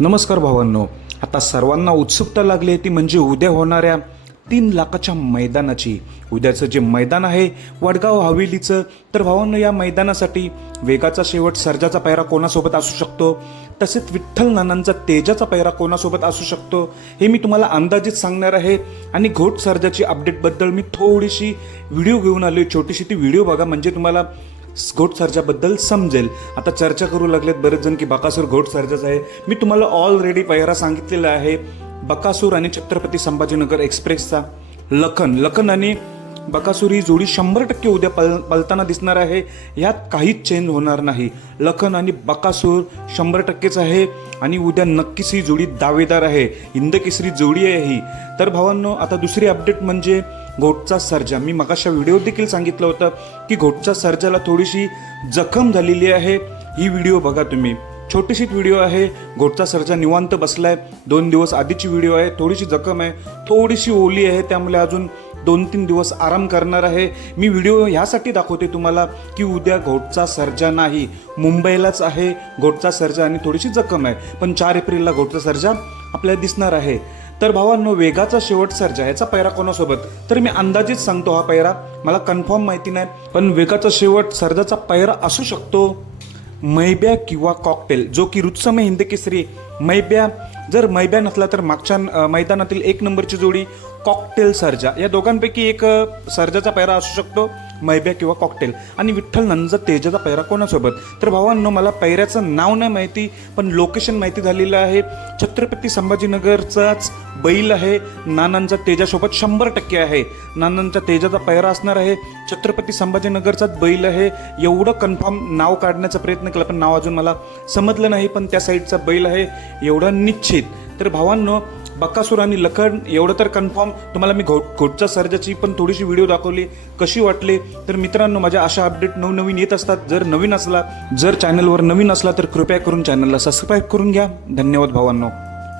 नमस्कार भावांनो. आता सर्वांना उत्सुकता लागली आहे ती म्हणजे उद्या होणाऱ्या तीन लाखाच्या मैदानाची. उद्याचं जे मैदान आहे वडगाव हवेलीचं तर भावांनो या मैदानासाठी वेगाचा शेवट सर्जाचा पैरा कोणासोबत असू शकतो? तसेच विठ्ठल नानांचा तेजाचा पैरा कोणासोबत असू शकतो? हे मी तुम्हाला अंदाजित सांगणार आहे. आणि घोट सर्जाची अपडेटबद्दल मी थोडीशी व्हिडिओ घेऊन आलो छोटीशी ती व्हिडिओ बघा म्हणजे तुम्हाला घोट सर्जाबद्दल समजेल. आता चर्चा करू लागलेत बरेच जण की बकासूर घोट सर्जाच आहे. मी तुम्हाला ऑलरेडी पहिरा सांगितलेला आहे बकासूर आणि छत्रपती संभाजीनगर एक्सप्रेसचा. लखन लखन आणि बकासूर ही जोडी शंभर टक्के उद्या पल पलताना दिसणार आहे. यात काहीच चेंज होणार नाही. लखन आणि बकासूर शंभर टक्केच आहे आणि उद्या नक्कीच ही जोडी दावेदार आहे. हिंदकेसरी जोडी आहे ही. तर भावांनो आता दुसरी अपडेट म्हणजे घोटचा सर्जा. मी मगाशा व्हिडिओ देखील सांगितलं होतं की घोटच्या सर्जाला थोडीशी जखम झालेली आहे. ही व्हिडिओ बघा तुम्ही. छोटीशीच व्हिडिओ आहे. घोटचा सर्जा निवांत बसलाय. दोन दिवस आधीची व्हिडिओ आहे. थोडीशी जखम आहे. थोडीशी ओली आहे. त्यामुळे अजून दोन तीन दिवस आराम करणार आहे. मी व्हिडिओ ह्यासाठी दाखवते तुम्हाला की उद्या घोटचा सर्जा नाही. मुंबईलाच आहे. घोटचा सर्जा आणि थोडीशी जखम आहे. पण चार एप्रिलला घोटचा सर्जा आपल्याला दिसणार आहे. तर भावांनो वेगाचा शेवट सर्जा ह्याचा पैरा कोणासोबत? तर मी अंदाजित सांगतो हा पैरा. मला कन्फर्म माहिती नाही पण वेगाचा शेवट सर्जाचा पैरा असू शकतो. मैब्या किंवा कॉकटेल जो की रुत्समय हिंद केसरी. मैब्या जर मैब्या नसला तर मागच्या मैदानातील एक नंबरची जोडी कॉकटेल सर्जा. या दोघांपैकी एक सर्जाचा पैरा असू शकतो. मैब्या किंवा कॉकटेल आणि विठ्ठल नंज तेजाचा पैरा कोणासोबत? तर भावांनो मला पैऱ्याचं नाव नाही माहिती पण लोकेशन माहिती झालेलं आहे. छत्रपती संभाजीनगरचाच बैल आहे. नानांचा तेजासोबत शंभर टक्के आहे. नानांचा तेजाचा पैरा असणार आहे. छत्रपती संभाजीनगरचाच बैल आहे. एवढं कन्फर्म नाव काढण्याचा प्रयत्न केला पण नाव अजून मला समजलं नाही पण त्या साईडचा बैल आहे. एवढं निश्चित. तर भावांनो बक्कासूर आणि लखन एवढं तर कन्फर्म तुम्हाला मी घोट घोटचा सर्जाची पण थोडीशी व्हिडिओ दाखवली. कशी वाटले? तर मित्रांनो माझ्या अशा अपडेट नवनवीन येत असतात. जर नवीन असला जर चॅनलवर नवीन असला तर कृपया करून चॅनलला सबस्क्राईब करून घ्या. धन्यवाद भावांनो.